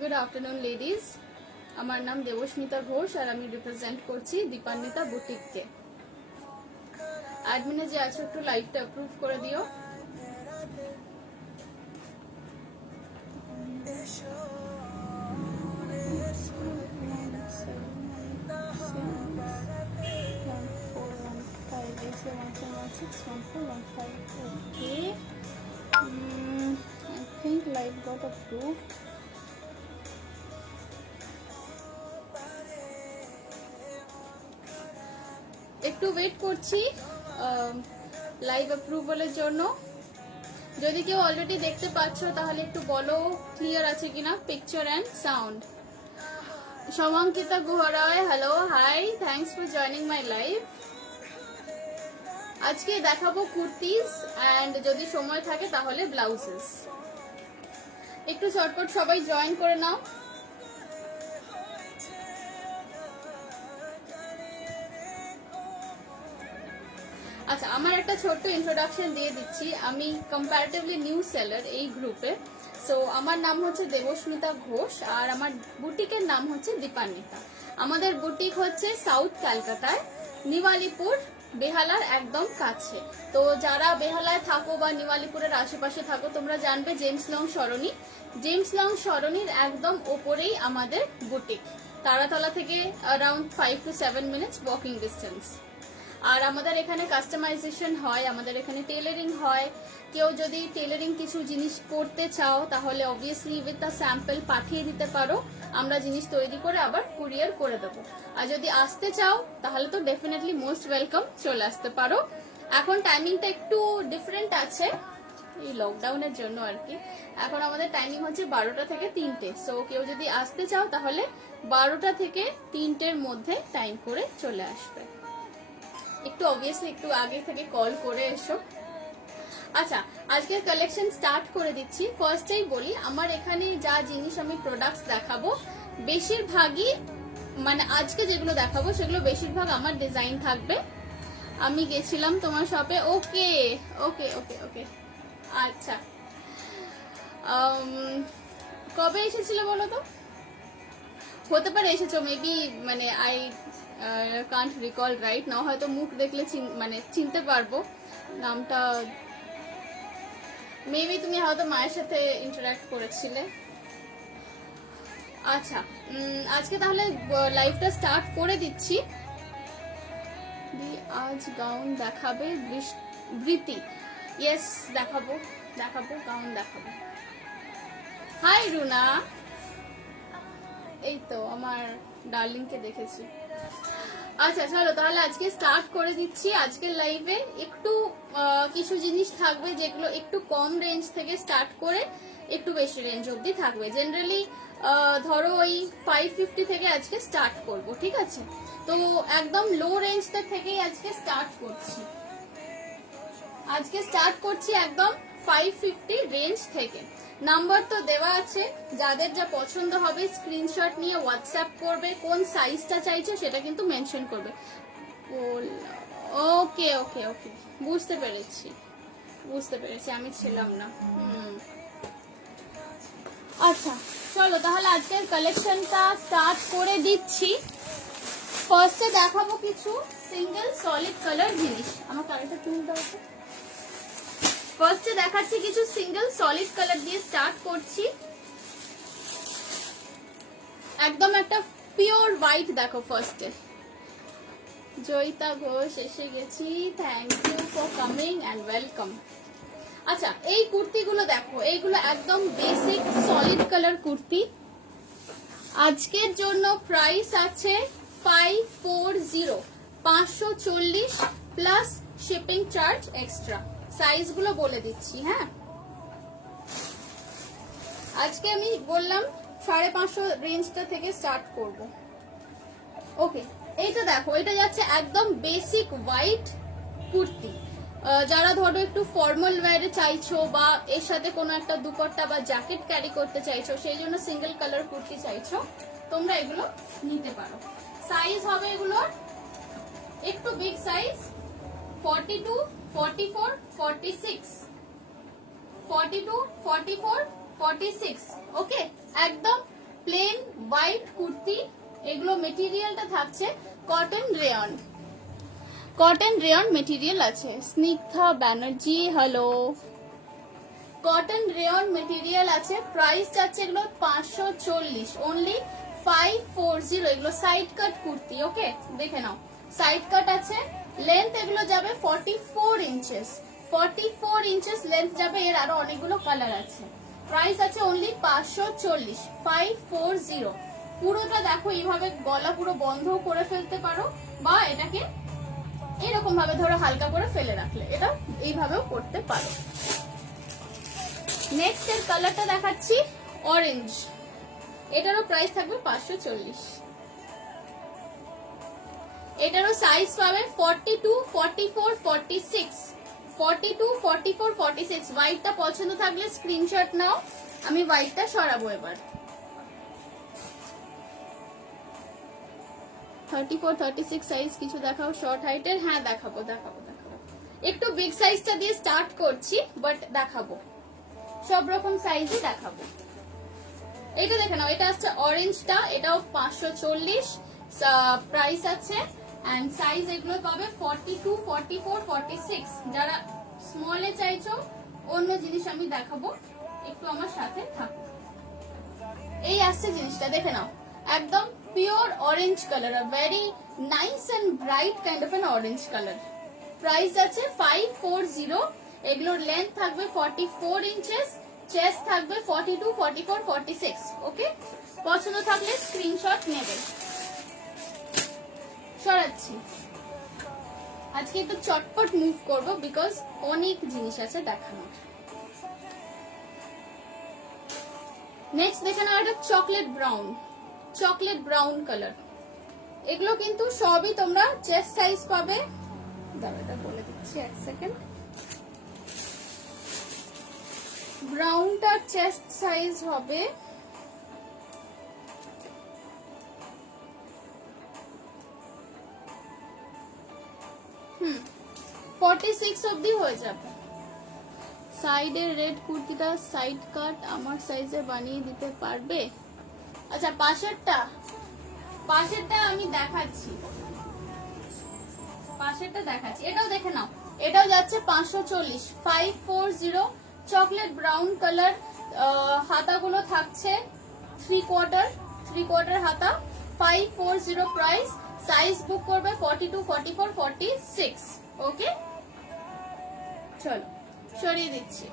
Good afternoon ladies, আমার নাম দেবস্মিতা ঘোষ আর আমি রিপ্রেজেন্ট করছি দীপান্বিতা বুটিককে। অ্যাডমিনে যে আছে একটু লাইভটা অ্যাপ্রুভ করে দিও। Okay. I think live got approved. একটু ওয়েট করছি লাইভ অ্যাপ্রুভালের জন্য। যদি কেউ অলরেডি দেখতে পাচ্ছ তাহলে একটু বলো ক্লিয়ার আছে কিনা picture and sound. Samankita Guharoy, hello, hi, thanks for joining my live. আজকে দেখাবো কুর্তিজ অ্যান্ড যদি সময় থাকে তাহলে ব্লাউজেস। একটু চটপট সবাই জয়েন করে নাও। আচ্ছা, আমার একটা ছোট্ট ইন্ট্রোডাকশন দিয়ে দিচ্ছি। আমি কম্পারেটিভলি নিউ সেলার এই গ্রুপে। সো আমার নাম হচ্ছে দেবস্মিতা ঘোষ আর আমার বুটিকের নাম হচ্ছে দীপান্বিতা। আমাদের বুটিক হচ্ছে সাউথ ক্যালকাটায়, নিওয়ালিপুর, বেহালার একদম কাছে। তো যারা বেহালায় থাকো বা নিওয়ালিপুরের আশেপাশে থাকো তোমরা জানবে জেমস লং সরণির একদম ওপরেই আমাদের বুটিক। তারাতলা থেকে around 5 to 7 minutes walking distance. আর আমাদের এখানে কাস্টমাইজেশন হয়, আমাদের এখানে টেলারিং হয়। কেউ যদি টেলারিং কিছু জিনিস করতে চাও তাহলে অবভিয়াসলি উইথ দ্য স্যাম্পল পাঠিয়ে দিতে পারো, আমরা জিনিস তৈরি করে আবার কুরিয়ার করে দেবো। আর যদি আসতে চাও তাহলে তো ডেফিনেটলি মোস্ট ওয়েলকাম, চলে আসতে পারো। এখন টাইমিংটা একটু ডিফারেন্ট আছে এই লকডাউনের জন্য আর কি। এখন আমাদের টাইমিং হচ্ছে 12টা থেকে 3টে। সো কেউ যদি আসতে চাও তাহলে 12টা থেকে 3টের মধ্যে টাইম করে চলে আসবে। একটু অবভিয়াসলি একটু আগে থেকে কল করে এসো। আচ্ছা, আজকের কালেকশন স্টার্ট করে দিচ্ছি। ফার্স্টেই বলি, আমার এখানে যা জিনিস আমি প্রোডাক্টস দেখাবো বেশিরভাগই মানে আজকে যেগুলো দেখাবো সেগুলো বেশিরভাগ আমার ডিজাইন থাকবে। আমি গেছিলাম তোমার শপে। ওকে ওকে ওকে ওকে আচ্ছা, কবে এসেছিল বলো তো? হতে পারে এসেছো মেবি, মানে I can't recall right now. হয়তো মুখ দেখলে মানে চিনতে পারবো নামটা। মেবি তুমি হয়তো মায়ের সাথে ইন্টারঅ্যাক্ট করেছিলে। আচ্ছা, আজকে তাহলে লাইভটা স্টার্ট করে দিচ্ছি। আজ গাউন দেখাবে বৃতি। ইয়েস, দেখাবো গাউন দেখাবো। হাই রুনা, এই তো আমার ডার্লিংকে দেখেছি। আচ্ছা চলো তাহলে আজকে স্টার্ট করে দিচ্ছি। আজকের লাইভে একটু কিছু জিনিস থাকবে যেগুলো একটু কম রেঞ্জ থেকে স্টার্ট করে একটু বেশি রেঞ্জ অবধি থাকবে। জেনারেলি ধরো ওই 550 থেকে আজকে স্টার্ট করব, ঠিক আছে? তো একদম লো রেঞ্জটা থেকেই আজকে স্টার্ট করছি একদম 550 রেঞ্জ থেকে। নাম্বার তো দেওয়া আছে, যাদের যা পছন্দ হবে স্ক্রিনশট নিয়ে হোয়াটসঅ্যাপ করবে। কোন সাইজটা চাইছো সেটা কিন্তু মেনশন করবে। ওকে ওকে ওকে বুঝতে পেরেছি, আমি ছিলাম না। আচ্ছা চলো তাহলে আজকের কালেকশনটা স্টার্ট করে দিচ্ছি। ফার্স্টে দেখাবো কিছু সিঙ্গেল সলিড কালার জিনিস। আমার কালারটা চুল দাও। ফার্স্টে দেখাচ্ছি কিছু সিঙ্গেল সলিড কালার দিয়ে স্টার্ট করছি। একদম একটা পিওর হোয়াইট দেখো ফার্স্টে। জয়িতা ঘোষ এসে গেছি, thank you for coming and welcome. আচ্ছা, এই কুর্তিগুলো দেখো, এইগুলো একদম বেসিক সলিড কালার কুর্তি। আজকের জন্য প্রাইস আছে 540, 540 প্লাস শিপিং চার্জ এক্সট্রা। সাইজগুলো বলে দিচ্ছি। হ্যাঁ, আজকে আমি বললাম 550 রেঞ্জটা থেকে স্টার্ট করব। ওকে, এইটা দেখো, এটা যাচ্ছে একদম বেসিক হোয়াইট কুর্তি। যারা ধরো একটু ফর্মাল ওয়্যারে চাইছো বা এর সাথে কোনো একটা দুপাট্টা বা জ্যাকেট ক্যারি করতে চাইছো, সেই জন্য সিঙ্গেল কালার কুর্তি চাইছো, তোমরা এগুলো নিতে পারো। সাইজ হবে এগুলোর একটু বিগ সাইজ, 42, 44, 46, 42, 44, 46। ওকে, একদম প্লেন হোয়াইট কুর্তি, এগুলো মেটেরিয়ালটা থাকছে cotton rayon, cotton rayon material আছে। Snigdha Banerjee hello, cotton rayon material আছে। প্রাইস যাচ্ছে এগুলো 540, অনলি 540। এগুলো সাইড কাট কুর্তি, ওকে দেখে নাও সাইড কাট আছে। লেন্থ এগুলো যাবে 44 ইঞ্চেস, 44 ইঞ্চেস লেন্থ যাবে। এর আরো অনেকগুলো কালার আছে। প্রাইস আছে অনলি 540, 540। পুরোটা দেখো এইভাবে গলা পুরো বন্ধ করে ফেলতে পারো, বা এটাকে এরকম ভাবে ধরো হালকা করে ফেলে রাখলে এটা এইভাবেও করতে পারো। নেক্সট এর কালারটা দেখাচ্ছি অরেঞ্জ, এটারও প্রাইস থাকবে 540। এটারও সাইজ পাবে 42, 44, 46, 42, 44, 46। হোয়াইটটা পছন্দ থাকলে স্ক্রিনশট নাও, আমি হোয়াইটটা সরাবো এবার। 34, 36 সাইজ কিছু দেখাও শর্ট হাইটের। হ্যাঁ দেখাবো দেখাবো দেখাবো, একটু বিগ সাইজটা দিয়ে স্টার্ট করছি, বাট দেখাবো সব রকম সাইজই দেখাবো। এইটা দেখে নাও, এটা আসছে অরেঞ্জটা, এটাও 540 প্রাইস আছে। এন্ড সাইজ এগুলো পাবে 42, 44, 46। যারা স্মলে চাইছো অন্য জিনিস আমি দেখাবো, একটু আমার সাথে থাকো। এই আসছে জিনিসটা দেখে নাও, একদম pure orange colour, very nice and bright kind of an orange colour. Price আছে 540। এগুলোর লেন্থ থাকবে 44 ইঞ্চেস, চেস্ট থাকবে 42, 44, 46। ওকে, পছন্দ থাকলে স্ক্রিনশট নেবে। সরাচ্ছি, আজকে একটু চটপট মুভ করবো বিকজ অনেক জিনিস আছে দেখানোর। নেক্সট দেখে নাও, এটা chocolate brown, chocolate brown colour. এগুলো কিন্তু সবই তোমরা চেস্ট সাইজ পাবে, দাঁড়াটা বলে দিচ্ছি এক সেকেন্ড। ব্রাউনটার চেস্ট সাইজ হবে 46 অবধি হয়ে যাবে। সাইডের রেড কুর্তিটা সাইড কাট আমার সাইজে বানিয়ে দিতে পারবে? আচ্ছা পাশেরটা, পাশেরটা আমি দেখাচ্ছি, পাশেরটা দেখাচ্ছি। এটাও দেখে নাও, এটাও যাচ্ছে 540, 540। চকলেট ব্রাউন কালার, হাতাগুলো থাকছে 3/4 হাতা, 540 প্রাইস। সাইজ বুক করবে 42, 44, 46। ওকে চলো সরিয়ে দিচ্ছি।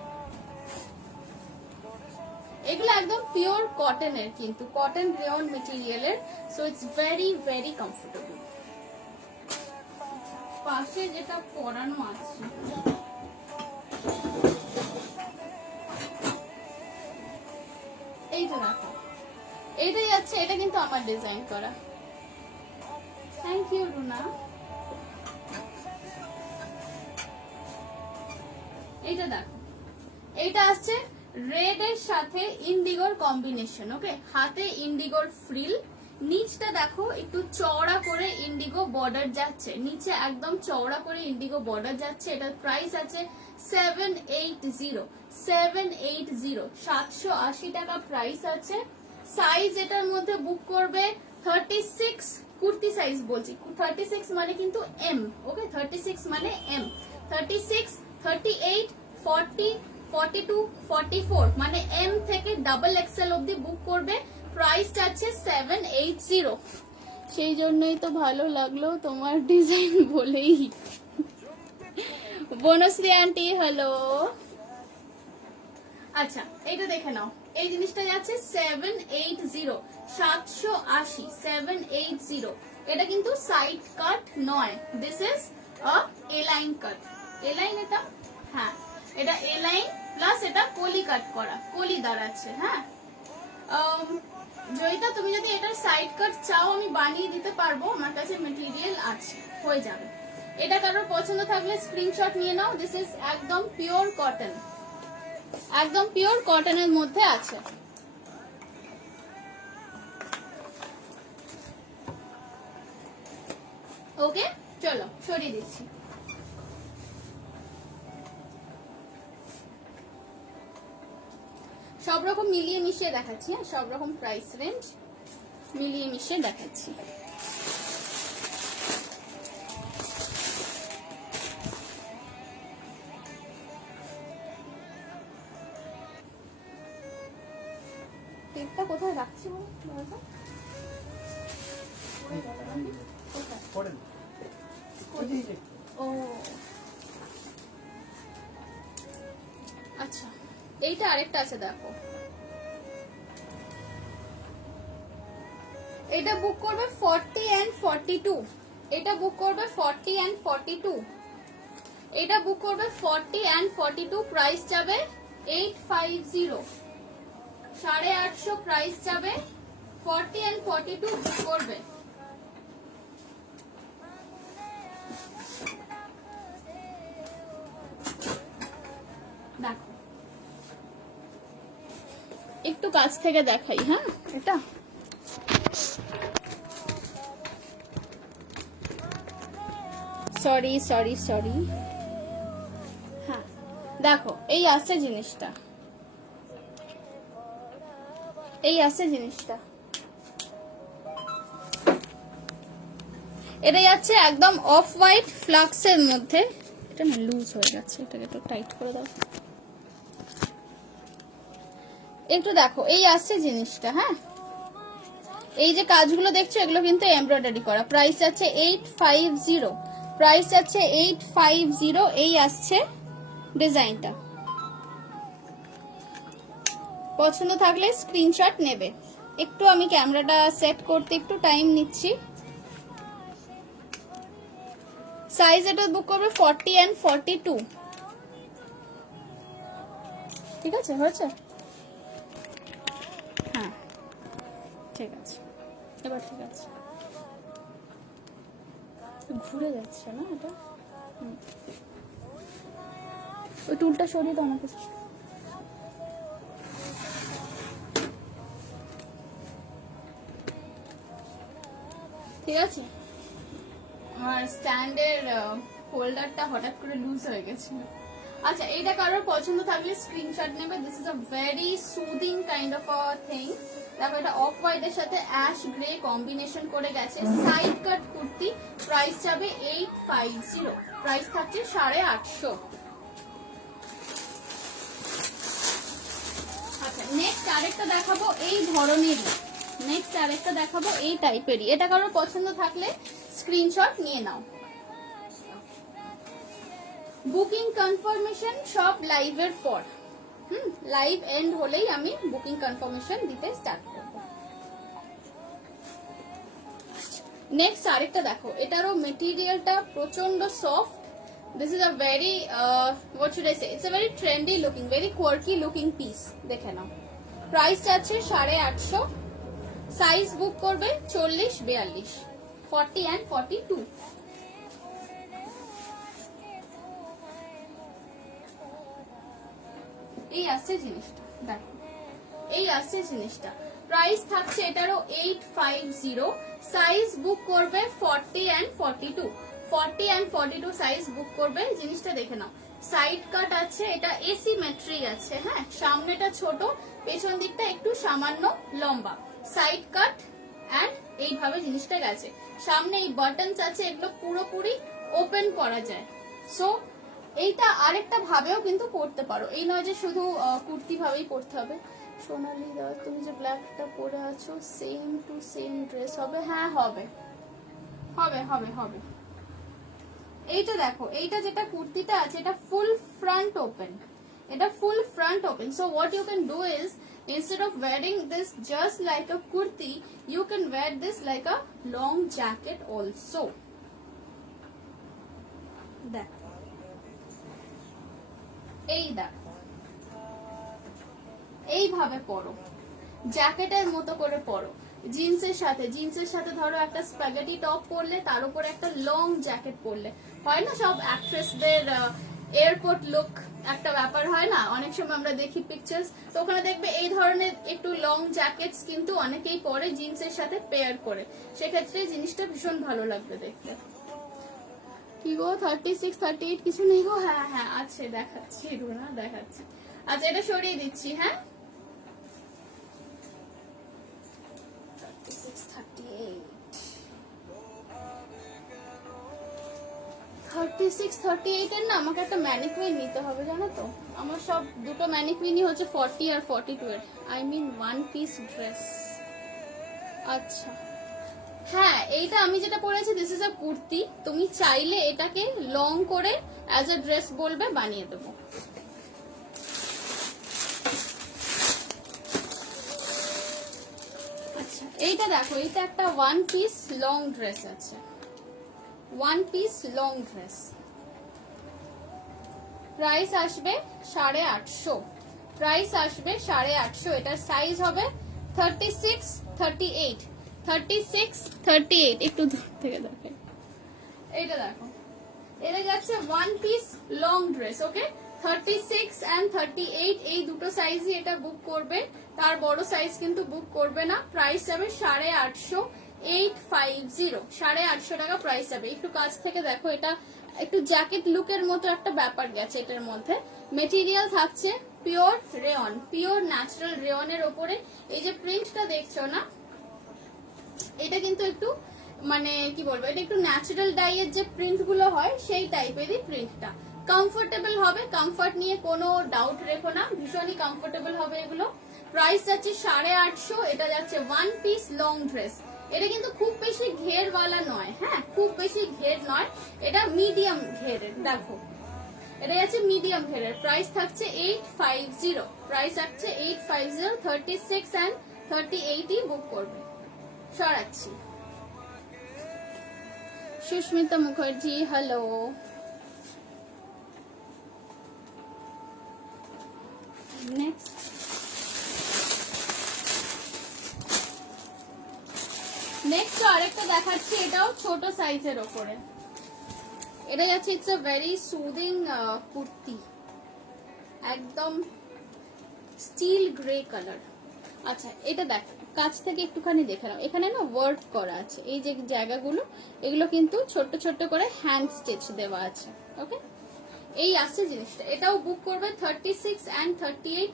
এগুলো একদম পিওর কটনের, কিন্তু কটন রেয়ন মেটেরিয়ালের, so it's very very comfortable. পাশে যেটা পরানো আছে এইটা দেখো, এইটাই আছে। এটা কিন্তু আমার ডিজাইন করা। Thank you Runa. এইটা দেখো, এইটা আসছে রেড এর সাথে ইন্ডিগোর কম্বিনেশন। ওকে, হাতে ইন্ডিগোর ফ্রিল, নিচটা দেখো একটু চওড়া করে ইন্ডিগো বর্ডার যাচ্ছে, নিচে একদম চওড়া করে ইন্ডিগো বর্ডার যাচ্ছে। এটার প্রাইস আছে 780, 780 টাকা প্রাইস আছে। সাইজ এটার মধ্যে বুক করবে 36, কুর্তি সাইজ বলছি, 36 মানে কিন্তু এম। ওকে, 36 মানে এম, 36, 38, 40, 42, 44 মানে এম থেকে ডাবল এক্সেল অবধি বুক করবে। প্রাইসটা আছে 780। সেই জন্যই তো ভালো লাগলো তোমার ডিজাইন বলেই। Banashree aunty hello. আচ্ছা এইটা দেখে নাও, এই জিনিসটা যাচ্ছে 780, 780, 780। এটা কিন্তু সাইড কাট নয়, this is a A line cut. A line এটা, হ্যাঁ এটা এ লাইন প্লাস এটা কলি কাট করা, কলি দাঁড়াচ্ছে। হ্যাঁ জয়িতা, তুমি যদি এটার সাইড কাট চাও আমি বানিয়ে দিতে পারবো, আমার কাছে মেটেরিয়াল আছে, হয়ে যাবে। এটা কারোর পছন্দ থাকলে স্ক্রিনশট নিয়ে নাও। দিস ইজ একদম পিওর কটন, একদম পিওর কটনের মধ্যে আছে। ওকে চলো সরিয়ে দিচ্ছি। সব রকম মিলিয়ে মিশিয়ে দেখাচ্ছি, হ্যাঁ সব রকম প্রাইস রেঞ্জ মিলিয়ে মিশিয়ে দেখাচ্ছি। টেপটা কোথায় রাখছি বলো? ও আচ্ছা, এইটা আরেকটা আছে দেখো, এটা বুক করবে 40 and 42, এটা বুক করবে 40 and 42, এটা বুক করবে 40 and 42, প্রাইস যাবে 850, 850 প্রাইস যাবে, 40 and 42 বুক করবে। দেখো একটু কাছ থেকে দেখাই, হ্যাঁ এটা সরি সরি সরি, হ্যাঁ দেখো এই আছে জিনিসটা, এই আছে জিনিসটা, এটা যাচ্ছে একদম অফ হোয়াইট ফ্লাক্সের মধ্যে, এটা না লুজ হয়ে গেছে, এটাকে একটু টাইট করে দাও। একটু দেখো এই আসছে জিনিসটা, হ্যাঁ এই যে কাজগুলো দেখছো এগুলো কিন্তু এমব্রয়ডারি করা, প্রাইস আছে 850, প্রাইস আছে 850, এই আসছে ডিজাইনটা। পছন্দ থাকলে স্ক্রিনশট নেবে। একটু আমি ক্যামেরাটা সেট করতে একটু টাইম নিচ্ছি। সাইজ এটা বুক করবে 40 and 42, ঠিক আছে হয়েছে, হ্যাঁ ঠিক আছে, এবার ঠিক আছে, ঘুরে যাচ্ছে না এটা, ওই টুলটা সরিয়ে দাও আমাকে। ঠিক আছে, আমার স্ট্যান্ডের হোল্ডারটা হঠাৎ করে লুজ হয়ে গেছিল। আচ্ছা এইটা কারোর পছন্দ থাকলে স্ক্রিনশট নেবে। This is a very soothing kind of a thing. দেখো এটা অফ হোয়াইটের সাথে অ্যাশ গ্রে কম্বিনেশন করে গেছে, সাইড কাট কুর্তি, প্রাইস যাবে 850, প্রাইস থাকছে 850। আচ্ছা নেক্সট আরেকটা দেখাবো এই ধরনেরই, নেক্সট আরেকটা দেখাবো এই টাইপেরই, এটা কারোর পছন্দ থাকলে স্ক্রিনশট নিয়ে নাও। বুকিং কনফার্মেশন সব লাইভের পর, লাইভ এন্ড হলেই আমি বুকিং কনফার্মেশন দিতে স্টার্ট করব। নেক্সট আরেকটা দেখো, এটারও মেটেরিয়ালটা প্রচন্ড soft. This is a very what should I say, it's a very trendy looking, very quirky looking piece. দেখে নাও, প্রাইস আছে 850, সাইজ বুক করবে 40-42, 40 and 42। এই আসছে জিনিসটা, দেখো এই আসছে জিনিসটা, প্রাইস থাকছে এটারও 850, সাইজ বুক করবে 40 and 42, 40 and 42 সাইজ বুক করবে। জিনিসটা দেখে নাও, সাইড কাট আছে, এটা এসিমেট্রি আছে, হ্যাঁ সামনেটা ছোট, পেছন দিকটা একটু সামান্য লম্বা, সাইড কাট এন্ড এইভাবে জিনিসটা গেছে। সামনে এই বাটনস আছে, এগুলো পুরোপুরি ওপেন করা যায়। সো এইটা আরেকটা ভাবেও কিন্তু পড়তে পারো, এই নয় যে শুধু কুর্তি ভাবেই পড়তে হবে। সোনালি দাদা তুমি যে ব্ল্যাকটা পরে আছো সেম টু সেম ড্রেস হবে? হ্যাঁ হবে হবে হবে হবে। এইটা দেখো, এইটা যেটা কুর্তিটা আছে এটা ফুল ফ্রন্ট ওপেন, এটা full front open. So what you can do is, instead of wearing this just like a kurti, you can wear this like a long jacket also. দেখো এই দেখো এইভাবে পরো, জ্যাকেটের মতো করে পরো, জিন্সের সাথে, জিন্সের সাথে ধরো একটা স্প্যাগেটি টপ পরলে, তার উপরে একটা লং জ্যাকেট পরলে, হয় না সব অ্যাক্ট্রেসদের এয়ারপোর্ট লুক একটা ব্যাপার হয় না, অনেক সময় আমরা দেখি পিকচার্স, তো ওখানে দেখবে এই ধরনের একটু লং জ্যাকেটস কিন্তু অনেকেই পরে জিন্সের সাথে পেয়ার করে, সেক্ষেত্রে জিনিসটা ভীষণ ভালো লাগবে দেখতে। কি গো 36 38 কিছু নেই গো? হ্যাঁ হ্যাঁ আছে, দেখাচ্ছি রুনা দেখাচ্ছি। আচ্ছা এটা সরিয়ে দিচ্ছি, হ্যাঁ 36-38 এর না আমাকে একটা ম্যানিকুইন নিতে হবে জানো তো। আমার সব দুটো ম্যানিকুইনই হচ্ছে 40 আর 42 এর, I mean one piece dress. আচ্ছা হ্যাঁ, এইটা আমি যেটা পরেছি দিস ইজ আ কুর্তি, তুমি চাইলে এটাকে লং করে অ্যাজ আ ড্রেস বলবে, বানিয়ে দেবো। আচ্ছা এইটা দেখো, এইটা একটা ওয়ান পিস লং ড্রেস আছে, one piece long dress, price আসবে 850, প্রাইস আসবে 850। এটার সাইজ হবে 36, 38, 36, 38। একটু দূর থেকে দেখো, এইটা দেখো, এটা যাচ্ছে one piece long dress. Okay, 36 and 38 এই দুটো সাইজই এটা বুক করবে, তার বড় সাইজ কিন্তু বুক করবে না। প্রাইস যাবে 850, 850, 850 টাকা প্রাইস যাবে। একটু কাছ থেকে দেখো, এটা একটু জ্যাকেট লুকের মতো একটা ব্যাপার গেছে এটার মধ্যে। মেটেরিয়াল থাকছে পিওর রেয়ন, পিওর ন্যাচারাল রেয়নের ওপরে এই যে প্রিন্টটা দেখছো না, এটা কিন্তু একটু মানে কি বলবো, এটা একটু ন্যাচারাল ডাইয়ের যে প্রিন্ট গুলো হয় সেই টাইপেরই প্রিন্টটা। কমফোর্টেবল হবে, কমফর্ট নিয়ে কোনো ডাউট রেখো না, ভীষণই কমফোর্টেবল হবে এগুলো। প্রাইস যাচ্ছে 850, এটা যাচ্ছে ওয়ান পিস লং ড্রেস। এটা কিন্তু খুব বেশি ঘেরওয়ালা নয়, হ্যাঁ খুব বেশি ঘের নয়, এটা মিডিয়াম ঘেরের। দেখো এটা যাচ্ছে মিডিয়াম ঘেরের, প্রাইস থাকছে 850, প্রাইস থাকছে 850। 36 and 38 বুক করবে। সরাচ্ছি। সুস্মিতা মুখার্জি, হ্যালো। নেক্সট আরেকটা দেখাচ্ছি, এটাও ছোট সাইজের ওপরে। এটা যাচ্ছে it's a very soothing kurti, একদম স্টিল গ্রে কালার। আচ্ছা এটা দেখ, কাছ থেকে একটুখানি দেখে নাও, এখানে না ওয়ার্ক করা আছে, এই যে জায়গাগুলো এগুলো কিন্তু ছোট্ট ছোট্ট করে হ্যান্ড স্টিচ দেওয়া আছে। ওকে, এই আসছে জিনিসটা, এটাও বুক করবে 36 and 38।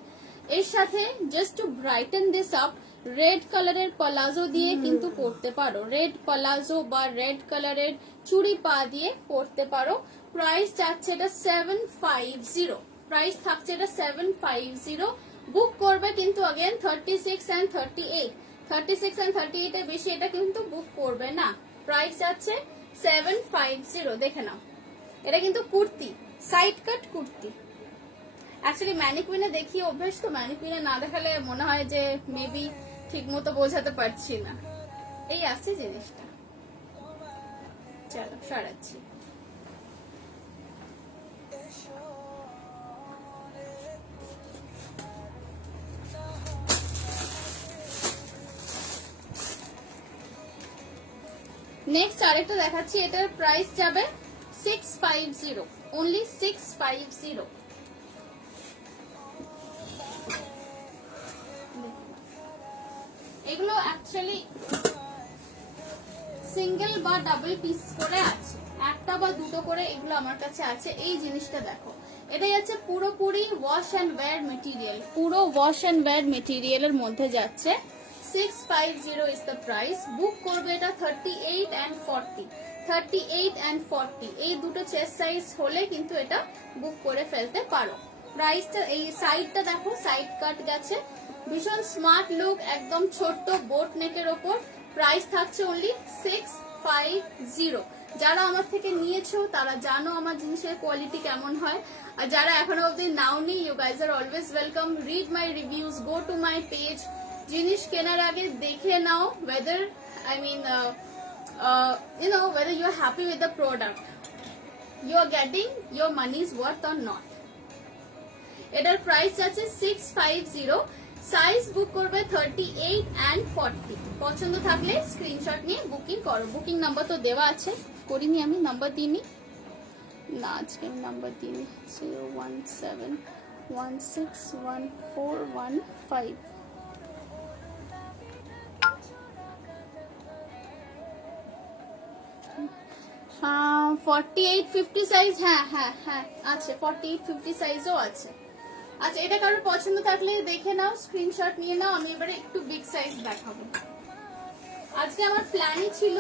এর সাথে just to brighten this up, red কালারের পলাজো দিয়ে কিন্তু পরতে পারো, রেড পলাজো বা রেড কালারের চুড়ি পা দিয়ে পরতে পারো। প্রাইস যাচ্ছে এটা 750, প্রাইস থাকছে এটা 750। বুক করবে কিন্তু अगेन 36 and 38, 36 and 38 এর বেশি এটা কিন্তু বুক করবে না। প্রাইস যাচ্ছে 750, দেখে নাও। এটা কিন্তু kurti, side cut kurti. Actually ম্যানিকুইনে দেখিয়ে অভ্যেস তো, ম্যানিকুইনে না দেখালে মনে হয় যে মেবি ঠিক মতো বোঝাতে পারছি না। এই আসছে জিনিসটা, চলো সরাচ্ছি। নেক্সট আরেকটা দেখাচ্ছি, এটার প্রাইস যাবে 650, অনলি 650। এগুলো অ্যাকচুয়ালি সিঙ্গেল বা ডাবল পিস করে আছে, একটা বা দুটো করে এগুলো আমার কাছে আছে। এই জিনিসটা দেখো, এটা যাচ্ছে পুরোপুরি ওয়াশ অ্যান্ড ওয়্যার মেটেরিয়াল, পুরো ওয়াশ অ্যান্ড ওয়্যার মেটেরিয়ালের মধ্যে যাচ্ছে। 650 ইজ দ্য প্রাইস। বুক করবে এটা 38 and 40, 38 and 40 এই দুটো চেস্ট সাইজ হলে কিন্তু এটা বুক করে ফেলতে পারো। প্রাইসটা, এই সাইডটা দেখো, সাইড কাট গেছে, ভীষণ স্মার্ট লুক, একদম ছোট্ট বোট নেকের ওপর। প্রাইস থাকছে অনলি 650। যারা আমার থেকে নিয়েছো তারা জানো আমার জিনিসের কোয়ালিটি কেমন হয়, আর যারা এখনো অবধি নাওনি, you guys are always welcome. Read my reviews, go to my page, জিনিস কেনার আগে দেখে নাও whether I mean you know whether you are happy with the product, you are getting your money's worth or not. এটার price আছে 650। Size book করবে 38 and 40। পছন্দ থাকলে স্ক্রিনশট নিয়ে বুকিং করো। বুকিং নাম্বার তো দেওয়া আছে, করিনি আমি, নাম্বার দিইনি না, আজকে আমি নাম্বার দিইনি। 017161415। 48-50 সাইজ, হ্যাঁ হ্যাঁ হ্যাঁ আছে, 48-50 সাইজও আছে। আচ্ছা এটা কারোর পছন্দ থাকলে দেখে নাও, স্ক্রিনশট নিয়ে নাও। আমি এবারে একটু বিগ সাইজ দেখাবো। আজকে আমার প্ল্যানই ছিল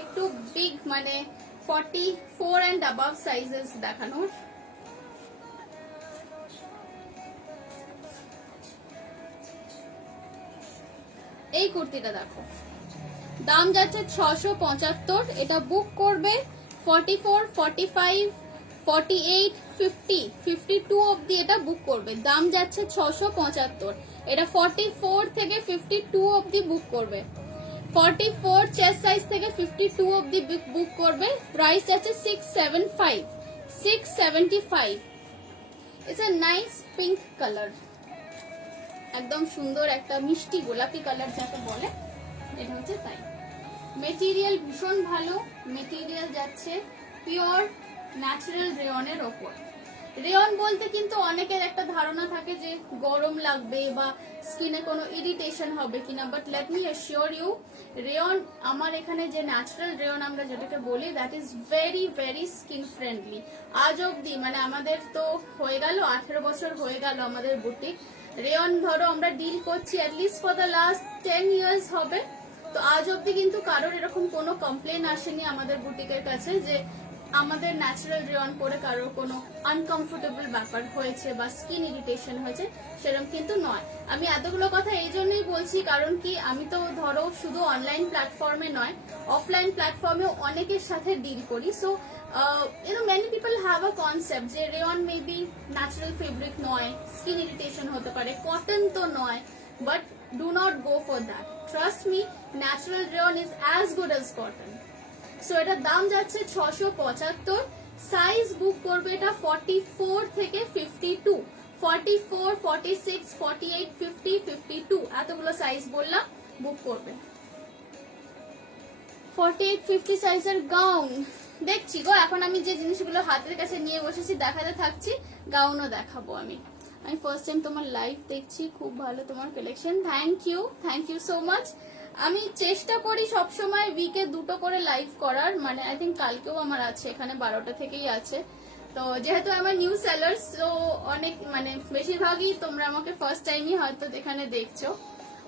একটু বিগ, মানে 44 অ্যান্ড অ্যাবাভ সাইজেস দেখানোর। এই কুর্তিটা দেখো, দাম যাচ্ছে 675। এটা বুক করবে 44, 45, 48, 50, 52 অবধি এটা বুক করবে। দাম যাচ্ছে 675। এটা 44 থেকে 52 অবধি বুক করবে। 44 চেস্ট সাইজ থেকে 52 অবধি বুক করবে। প্রাইস আছে 675, 675। It's a nice pink colour, একদম সুন্দর একটা মিষ্টি গোলাপি কালার যাকে বলে, এটা হচ্ছে তাই। মেটেরিয়াল ভীষণ ভালো, মেটেরিয়াল যাচ্ছে পিওর ন্যাচারাল রেয়নের ওপর। রেয়ন বলতে কিন্তু অনেকের একটা ধারণা থাকে যে গরম লাগবে বা স্কিনে কোনো ইরিটেশন হবে কিনা, but let me assure you, rayon আমার এখানে যে ন্যাচারাল রেয়ন আমরা যেটাকে বলি, that is very very skin friendly. আজ অব্দি মানে আমাদের তো হয়ে গেল 18 বছর হয়ে গেল আমাদের বুটিক। রেয়ন ধরো আমরা ডিল করছি at least for the last 10 years হবে। তো আজ অব্দি কিন্তু কারোর এরকম কোনো কমপ্লেন আসেনি আমাদের বুটিকের কাছে যে আমাদের ন্যাচারাল রেয়ন পরে কারোর কোনো আনকমফোর্টেবল ব্যাপার হয়েছে বা স্কিন ইরিটেশন হয়েছে, সেরকম কিন্তু নয়। আমি এতগুলো কথা এই জন্যই বলছি কারণ কি আমি তো ধরো শুধু অনলাইন প্ল্যাটফর্মে নয়, অফলাইন প্ল্যাটফর্মেও অনেকের সাথে ডিল করি। So many people have a concept যে রেয়ন মেবি ন্যাচারাল ফেব্রিক নয়, স্কিন ইরিটেশন হতে পারে, কটন তো নয়, but do not go for that. Trust me, natural rayon is as good as cotton. So এটার দাম যাচ্ছে 675। সাইজ বুক করবে এটা 44 থেকে 52, 44, 46, 48, 50, 52 এতগুলো সাইজ বললাম, বুক করবে। 48, 50 সাইজের গাউন দেখছি গো। এখন আমি যে জিনিসগুলো হাতের কাছে নিয়ে বসেছি দেখাতে থাকছি, গাউনও দেখাবো আমি। আমি ফার্স্ট টাইম তোমার লাইভ দেখছি, খুব ভালো তোমার collection, thank you so much. আমি চেষ্টা করি সবসময় উইকে 2টো করে লাইভ করার, মানে আই থিঙ্ক কালকেও আমার আছে, এখানে 12টা থেকেই আছে। তো যেহেতু আমার নিউ সেলার্স, তো অনেক মানে বেশিরভাগই তোমরা আমাকে ফার্স্ট টাইমই হয়তো এখানে দেখছো।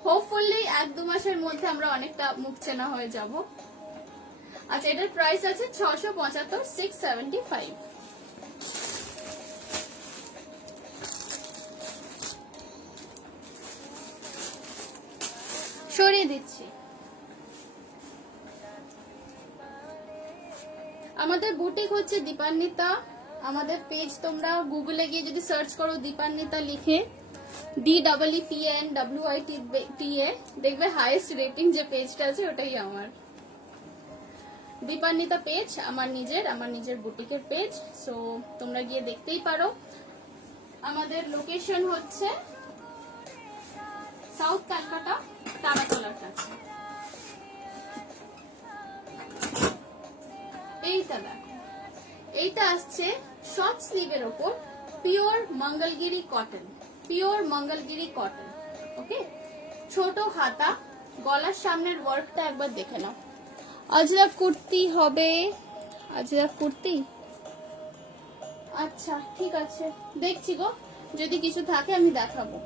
হোপফুলি 1-2 মাসের মধ্যে আমরা অনেকটা মুখ চেনা হয়ে যাব। আচ্ছা, এটার প্রাইস আছে 675, 675। সরিয়ে দিচ্ছি। আমাদের বুটিক হচ্ছে দীপান্বিতা। আমাদের পেজ তোমরা গুগলে গিয়ে যদি সার্চ করো দীপান্বিতা লিখে, DEEPANWITA, দেখবে হাইয়েস্ট রেটিং যে পেজটা আছে ওটাই আমার দীপান্বিতা পেজ, আমার নিজের বুটিকের পেজ। সো তোমরা গিয়ে দেখতেই পারো। আমাদের লোকেশন হচ্ছে সাউথ ক্যালকাটা, তারাতলার কাছে। এইটা দেখো, এইটা আসছে শর্ট স্লিভের ওপর পিওর মঙ্গলগিরি কটন, ওকে। ছোট হাতা, গলার সামনের ওয়ার্কটা একবার দেখে নাও। আজরা কুর্তি হবে, আজরা কুর্তি। আচ্ছা ঠিক আছে, দেখছি গো, যদি কিছু থাকে আমি দেখাবো।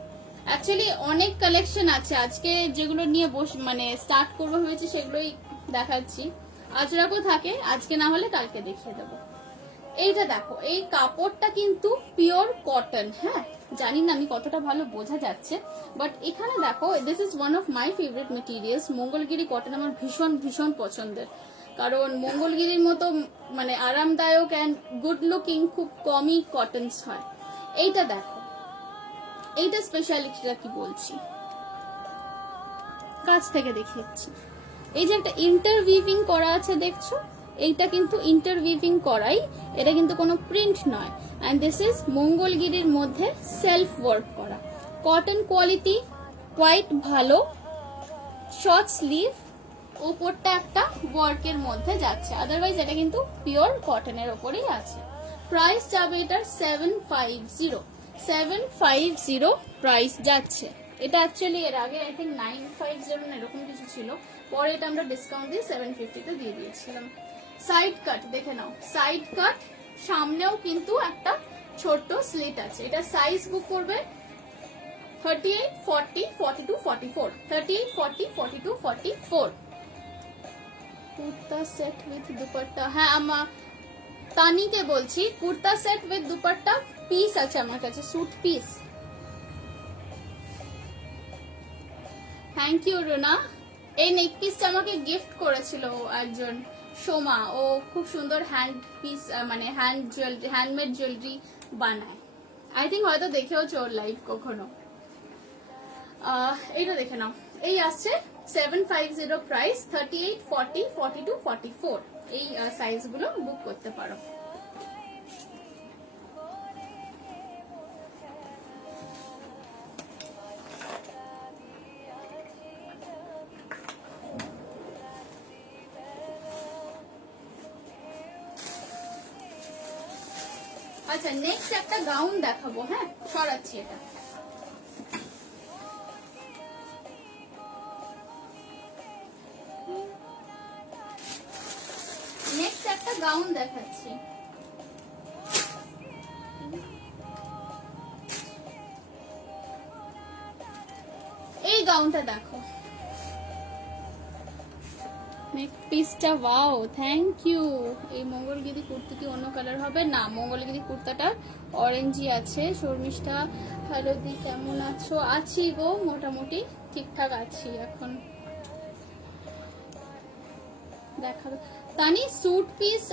অ্যাকচুয়ালি অনেক কালেকশন আছে আজকে, যেগুলো নিয়ে মানে স্টার্ট করবো ভেবেছি সেগুলোই দেখাচ্ছি। আজরাকও থাকে, আজকে না হলে কালকে দেখিয়ে দেবো। এইটা দেখো, এই কাপড়টা কিন্তু পিওর কটন। হ্যাঁ, জানি না আমি কতটা ভালো বোঝা যাচ্ছে, বাট এখানে দেখো, this is one of my favourite materials. Mangalagiri cotton আমার ভীষণ ভীষণ পছন্দের, কারণ মঙ্গলগিরির মতো মানে আরামদায়ক অ্যান্ড গুড লুকিং খুব কমই কটনস হয়। এইটা দেখো, এইটা স্পেশালিটিটা কি বলছি, কাছ থেকে দেখিয়েছি। এই যে একটা ইন্টারউইভিং করা আছে দেখছো, এইটা কিন্তু ইন্টারউইভিং করাই, এটা কিন্তু কোনো প্রিন্ট নয়। অ্যান্ড দিস ইজ মঙ্গলগিরির মধ্যে সেলফ ওয়ার্ক করা, কটন কোয়ালিটি কোয়াইট ভালো, শর্ট স্লিভ, ওপরটা একটা ওয়ার্কের মধ্যে যাচ্ছে। আদারওয়াইজ এটা কিন্তু পিওর কটনের ওপরেই আছে। প্রাইস যাবে এটার 750 প্রাইস যাচ্ছে। এটা অ্যাকচুয়ালি এর আগে আই থিঙ্ক 950 এরকম কিছু ছিল, পরে এটা আমরা ডিসকাউন্ট দিয়ে 750 দিয়ে দিয়েছিলাম। সাইড কাট দেখে নাও, সাইড কাট, সামনেও কিন্তু একটা ছোট্ট স্লিট আছে। এটা সাইজ বুক করবে 38, 40, 42, 44, 38, 40, 42, 44। কুর্তা সেট উইথ দুপাট্টা, হ্যাঁ আমার তানিকে বলছি, kurta set with dupatta piece আছে আমার কাছে, suit piece. Thank you Runa. এই নেক পিসটা আমাকে গিফট করেছিল একজন, সোমা। ও খুব সুন্দর হ্যান্ড পিস, মানে হ্যান্ডমেড জুয়েলারি বানায়। আই থিঙ্ক হয়তো দেখেও ওর লাইভ কখনো। এইটা দেখে নাও, এই আসছে 750 প্রাইস, 38, 40, 42, 44 এই সাইজগুলো বুক করতে পারো। আচ্ছা নেক্সট একটা গাউন দেখাবো, হ্যাঁ সরাচ্ছি এটা। নেক্সট একটা গাউন দেখাচ্ছি। এই গাউনটা দেখো, নেক পিসটা, ওয়াও থ্যাংক ইউ। এই মঙ্গলগিরি কুর্তিটি অন্য কালার হবে না, মঙ্গলগিরি কুর্তাটা অরেঞ্জই আছে। শর্মিষ্ঠা হ্যালো দি, কেমন আছো? আছি গো, মোটামুটি ঠিকঠাক আছি এখন। দেখাবো তানি স্যুট পিস,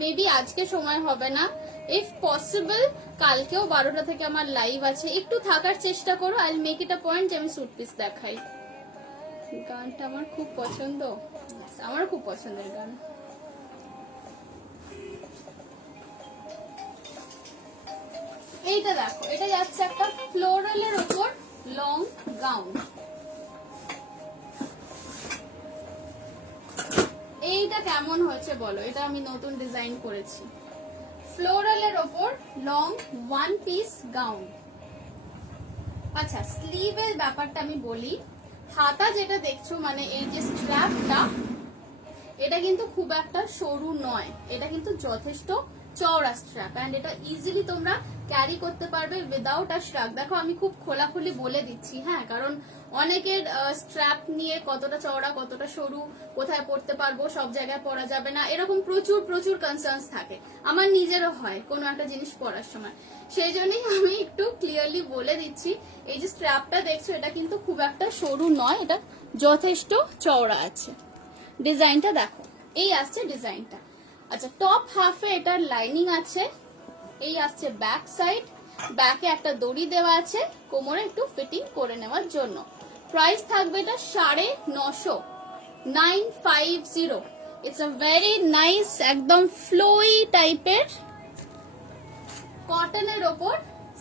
মেবি আজকে সময় হবে না, ইফ পসিবল কালকেও 12টা থেকে আমার লাইভ আছে, একটু থাকার চেষ্টা করো। I will make it a point যে আমি স্যুট পিস দেখাই। গানটা আমার খুব পছন্দ, আমার খুব পছন্দের গান। এইটা দেখো, এটা যাচ্ছে একটা ফ্লোরালের উপর লং গাউন। এইটা কেমন হয়েছে বলো, এটা আমি নতুন ডিজাইন করেছি। ফ্লোরালের ওপর লং ওয়ান পিস গাউন। আচ্ছা স্লিভের ব্যাপারটা আমি বলি, হাতা যেটা দেখছো মানে এই যে স্ট্র্যাপটা, এটা কিন্তু খুব একটা সরু নয়, এটা কিন্তু যথেষ্ট চওড়া স্ট্র্যাপ, এন্ড এটা ইজিলি তোমরা ক্যারি করতে পারবে উইদাউট আ শ্রাগ। দেখো আমি খুব খোলাখুলি বলে দিচ্ছি, হ্যাঁ, কারণ অনেকের স্ট্র্যাপ নিয়ে কতটা চওড়া কতটা সরু, কোথায় পড়তে পারবো, সব জায়গায় পরা যাবে না, এরকম প্রচুর প্রচুর কনসার্নস থাকে। আমার নিজেরও হয় কোনো একটা জিনিস পরার সময়, সেই জন্যই আমি একটু ক্লিয়ারলি বলে দিচ্ছি। এই যে স্ট্র্যাপটা দেখছো, এটা কিন্তু খুব একটা সরু নয়, এটা যথেষ্ট চওড়া আছে। ডিজাইনটা দেখো, এই আসছে ডিজাইনটা। আচ্ছা টপ হাফে এটার লাইনিং আছে, এই আসছে ব্যাক সাইড, ব্যাকে একটা দড়ি দেওয়া আছে কোমরে একটু ফিটিং করে নেওয়ার জন্য। প্রাইস থাকবে এটা 950, 950। ইটস আ ভেরি নাইস, একদম ফ্লোই টাইপের কটনের ওপর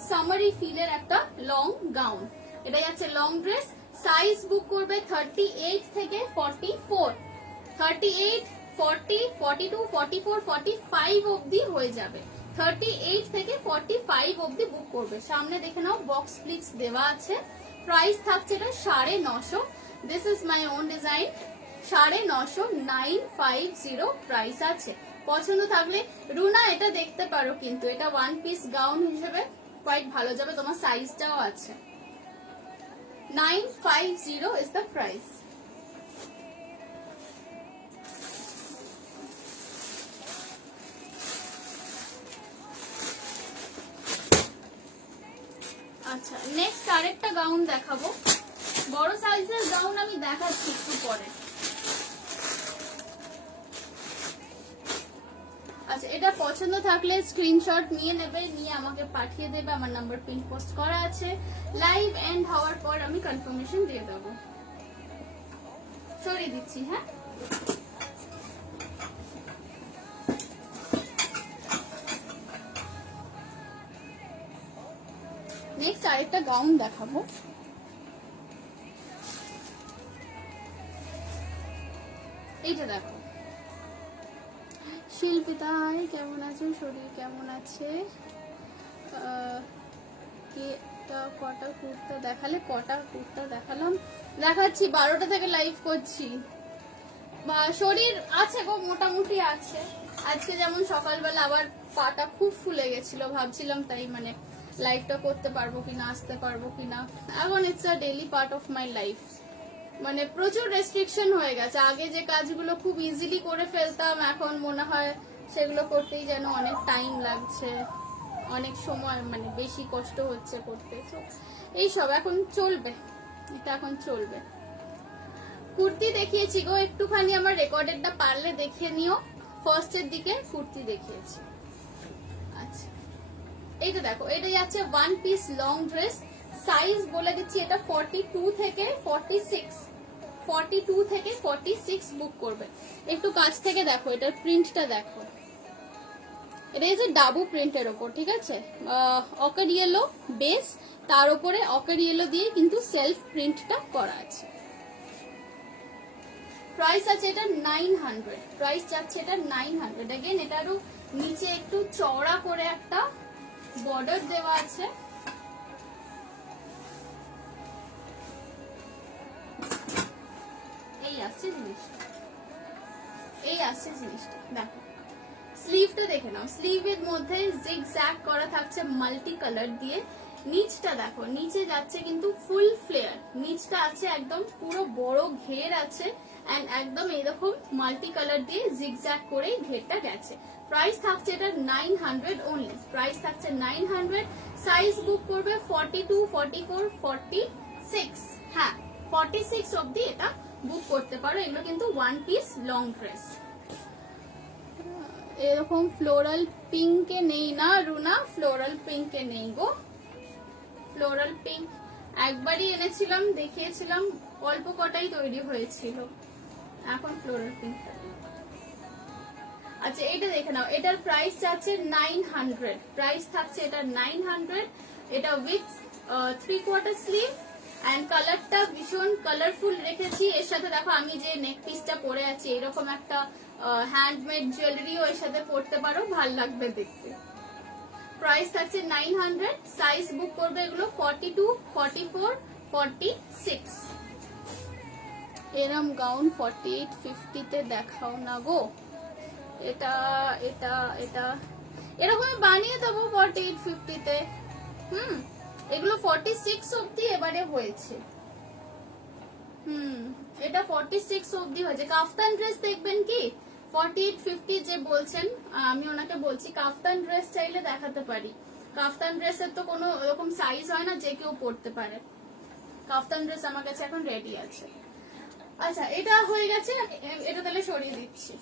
সামারি ফিলের একটা লং গাউন। এটা যাচ্ছে লং ড্রেস। সাইজ বুক করবে 38 থেকে 44, 38, 40, 42, 44, 45 অবধি হয়ে যাবে। 38 থেকে 45 অবধি বুক করবে। সামনে দেখে নাও বক্স প্লিটস দেওয়া আছে। প্রাইস থাকছে এটা 950। This is my own design. 950, 950 price আছে। পছন্দ থাকলে রুনা এটা দেখতে পারো, কিন্তু এটা ওয়ান পিস গাউন হিসেবে কোয়াইট ভালো যাবে, তোমার সাইজটাও আছে। 950 is the price. আচ্ছা নেক্সট আরেকটা গাউন দেখাবো, বড় সাইজের গাউন আমি দেখাচ্ছি একটু পরে। আচ্ছা এটা পছন্দ থাকলে স্ক্রিনশট নিয়ে নেবে, নিয়ে আমাকে পাঠিয়ে দেবে, আমার নাম্বার পিন পোস্ট করা আছে। লাইভ এন্ড হওয়ার পর আমি কনফার্মেশন দিয়ে দেবো। সরিয়ে দিচ্ছি, হ্যাঁ। নেক্সট আরেকটা গাউন দেখাবো, এইটা দেখো। শিল্পিতাই কেমন আছো, শরীর কেমন আছে? কটা কুর্তা দেখালে, কটা কুর্তা দেখালাম, দেখাচ্ছি 12টা থেকে লাইভ করছি। শরীর আছে গো, মোটামুটি আছে। আজকে যেমন সকালবেলা আবার পাটা খুব ফুলে গেছিল, ভাবছিলাম তাই মানে লাইভটা করতে পারবো কিনা, আসতে পারবো কিনা। এখন it's a daily part of my life. মানে প্রচুর রেস্ট্রিকশন হয়ে গেছে। আগে যে কাজগুলো খুব ইজিলি করে ফেলতাম, এখন মনে হয় সেগুলো করতেই যেন অনেক টাইম লাগছে, অনেক সময়, মানে বেশি কষ্ট হচ্ছে করতে। তো এইসব এখন চলবে, এটা এখন চলবে। কুর্তি দেখিয়েছি গো, একটুখানি আমার রেকর্ডেডটা পারলে দেখিয়ে নিও। ফার্স্টের দিকে কুর্তি দেখিয়েছি। আচ্ছা, এইটা দেখো, এটা যাচ্ছে one piece long dress. Size বলে দিচ্ছি, এটা 42 থেকে 46, 42 থেকে 46 বুক করবে। একটু কাছ থেকে দেখো, এটার প্রিন্টটা দেখো। এটা হচ্ছে ডাবু প্রিন্টের ওপর, ঠিক আছে, অকার ইয়েলো বেস, তার উপরে অকার ইয়েলো দিয়ে কিন্তু সেলফ প্রিন্টটা করা আছে। প্রাইস আছে এটা 900, প্রাইস যাচ্ছে এটা 900। अगेन এটারও নিচে একটু চওড়া করে একটা বর্ডার দেওয়া আছে। এই আসছে জিনিসটা, এই আসছে জিনিসটা দেখো। স্লিভটা দেখে নাও, স্লিভের মধ্যে জিগজ্যাগ করা থাকছে মাল্টি কালার দিয়ে। নিচটা দেখো, নিচে যাচ্ছে কিন্তু ফুল ফ্লেয়ার, নিচটা আছে একদম পুরো বড় ঘের আছে, এন্ড একদম এরকম মাল্টি কালার দিয়ে জিগজ্যাগ করে ঘেরটা গেছে। প্রাইস থাকছে এটা 900 অনলি, প্রাইস থাকছে 900। সাইজ বুক করবে 42, 44, 46, হ্যাঁ 46 অবধি এটা বুক করতে পারো। এগুলো কিন্তু ওয়ান পিস লং ড্রেস। এরকম ফ্লোরাল পিঙ্কে নেই না রুনা, ফ্লোরাল পিঙ্কে নেই গো। ফ্লোরাল পিঙ্ক একবারই এনেছিলাম, দেখিয়েছিলাম, অল্প কটাই তৈরি হয়েছিল, এখন ফ্লোরাল পিঙ্ক। আচ্ছা, এটা দেখে নাও, এটার প্রাইস আছে 900, প্রাইস থাকছে এটা 900। এটা উইথ 3/4 স্লিভ, এন্ড কালারটা ভীষণ কালারফুল রেখেছি। এর সাথে দেখো আমি যে নেক পিসটা পরে আছি, এরকম একটা হ্যান্ডমেড জুয়েলারিও এর সাথে পরতে পারো, ভাল লাগবে দেখতে। প্রাইস থাকছে 900। সাইজ বুক করবে এগুলো 42, 44, 46। এরম গাউন 48, 50 তে দেখাও না গো। এটা এটা এটা এরকম বানিয়ে দেবো 48, 50 তে। এগুলো 46 অবধি এবারে হয়েছে। এটা 46 অবধি হয়েছে। কাফতান ড্রেস দেখবেন কি 48, 50 যে বলছেন, আমি ওনাকে বলছি কাফতান ড্রেস চাইলে দেখাতে পারি। কাফতান ড্রেসের তো কোনো এরকম সাইজ হয় না, যে কেউ পরতে পারে। কাফতান ড্রেস আমার কাছে এখন রেডি আছে। আচ্ছা, এটা হয়ে গেছে, এটা তাহলে সরিয়ে দিচ্ছি।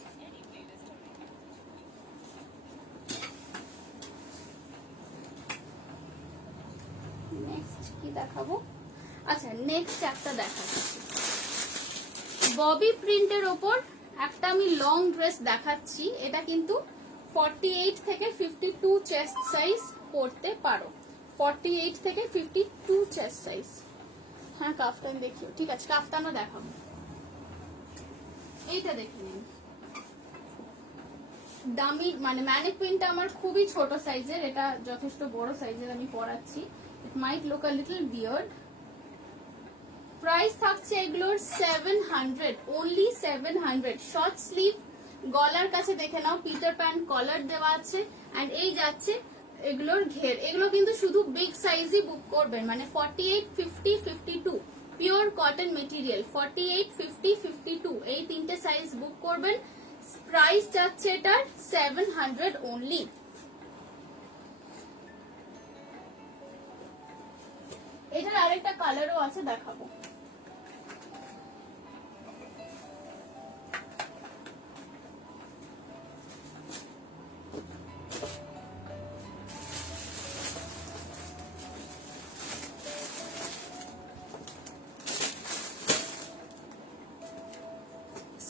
নেক্সট কি দেখাবো? আচ্ছা, নেক্সট একটা দেখাচ্ছি। ববি প্রিন্টের ওপর একটা আমি লং ড্রেস দেখাচ্ছি। এটা কিন্তু 48 থেকে 52 চেস্ট সাইজ পরতে পারো, 48 থেকে 52 চেস্ট সাইজ। হ্যাঁ, কাফতান দেখিও, ঠিক আছে, কাফতানও দেখাবো। এইটা দেখে নিন, দামি, মানে ম্যানিকুইনটা আমার খুবই ছোট সাইজের, এটা যথেষ্ট বড় সাইজের আমি পরাচ্ছি। It might look a little weird. Price থাকছে এগুলোর 700, অনলি 700। শর্ট স্লিভ, গলার কাছে দেখে নাও পিটার প্যান কলার দেওয়া আছে, এন্ড এই যাচ্ছে এগুলোর ঘের। এগুলো কিন্তু শুধু বিগ সাইজই বুক করবেন, মানে 48, 50, 52 পিওর কটন মেটেরিয়াল। 48, 50, 52 এই তিনটে সাইজ বুক করবেন। প্রাইস যাচ্ছে এটার 700 অনলি। এটার আরেকটা কালারও আছে, দেখাবো।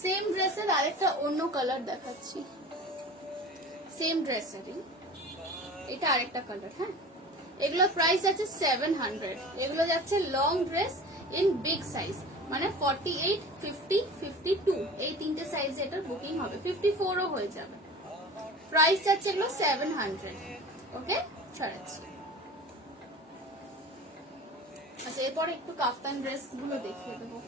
সেম ড্রেসের আরেকটা অন্য কালার দেখাচ্ছি, সেম ড্রেসেরই এটা আরেকটা কালার। হ্যাঁ, এগুলো প্রাইস আছে 700। এগুলো যাচ্ছে long dress in big size, মানে 48, 50, 52 এই তিনটে সাইজে এটার বুকিং হবে, 54 ও হয়ে যাবে। প্রাইস যাচ্ছে এগুলো 700। ওকে, ছাড়াচ্ছি। আচ্ছা, এরপর একটু কাফতান ড্রেস গুলো দেখিয়ে দেবো।